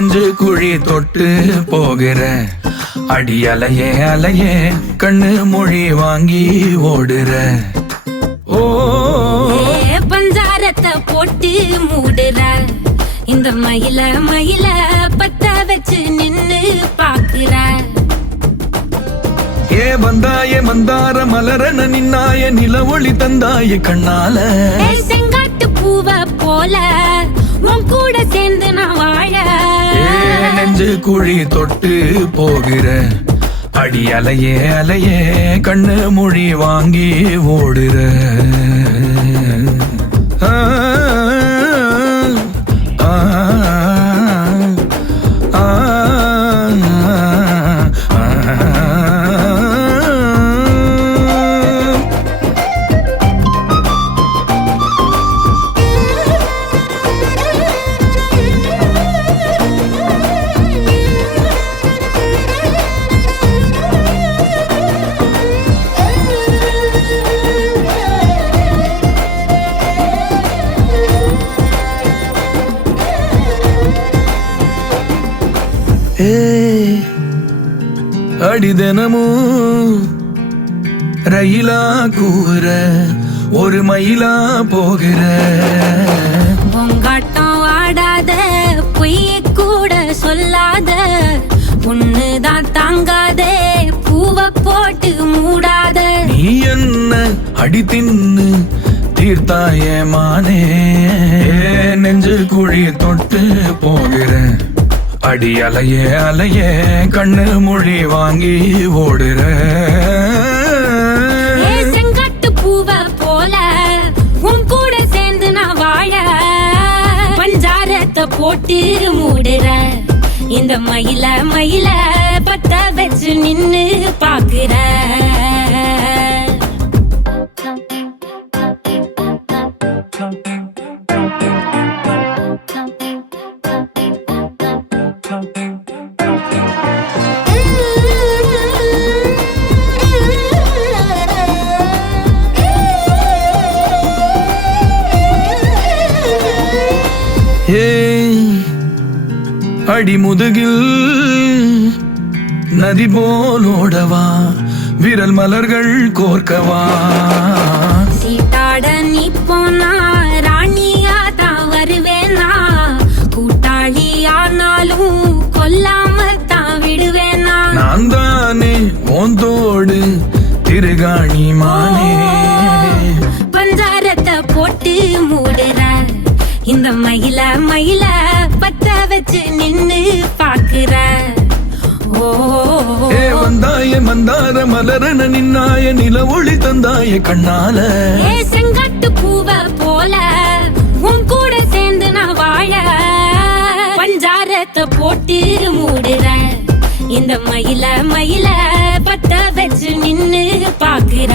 நெஞ்சு குழி தொட்டு போகிற அடி அலையே அலையே கண்ணு மொழி வாங்கி ஓடுற. ஓ பஞ்சாரத்தை போட்டு மூடுற இந்த மயில மயில பத்த வச்சு நின்னு பாக்குற. ஏ வந்தாய மந்தார மலரன நின்னாய நில ஒளி தந்தாய கண்ணால. செங்காட்டு பூவ போல உன் கூட சேர்ந்து நான் வாழ. நெஞ்சு குழி தொட்டு போகிற அடி அலையே அலையே கண்ணு மொழி வாங்கி ஓடுற. அடி தினமும் ரயிலா கூற ஒரு மயிலா போகிற. பொங்காட்டம் ஆடாத பொய்ய கூட சொல்லாத பொண்ணுதான் தாங்காதே பூவ போட்டு மூடாத. நீ என்ன அடி தின்னு தீர்த்தாய மானே நெஞ்சு குழி தொட்டு போகிற அடி அலையே அலையே கண்ணு மொழி வாங்கி ஓடுற. செங்காட்டு பூவ போல உன் கூட சேர்ந்து நான் வாழ. பஞ்சாரத்தை போட்டு மூடுற இந்த மயில மயில பத்த வச்சு நின்னு பாக்குற. அடி முதுகில் நதி போலோடவா விரல் மலர்கள் கோர்க்கவா. சீட்டாட நீ போனா ராணியா தான் வருவேனா கூட்டாளி ஆனாலும் கொல்லாம தான் விடுவேனா. நான் தானே ஓந்தோடு திருகாணி மானே. பஞ்சாரத்தை போட்டு மூடுற இந்த மயில மயில பத்த வச்சு நின்னு பாக்குற. ஓ வந்தாய மந்தார மலரன நின்னாய நில ஒளி தந்தாய கண்ணால. செங்காட்டு பூவ போல உன் கூட சேர்ந்து நான் வாழ. பஞ்சாரத்தை போட்டு மூடுற இந்த மயில மயில பத்த வச்சு நின்னு பாக்குற.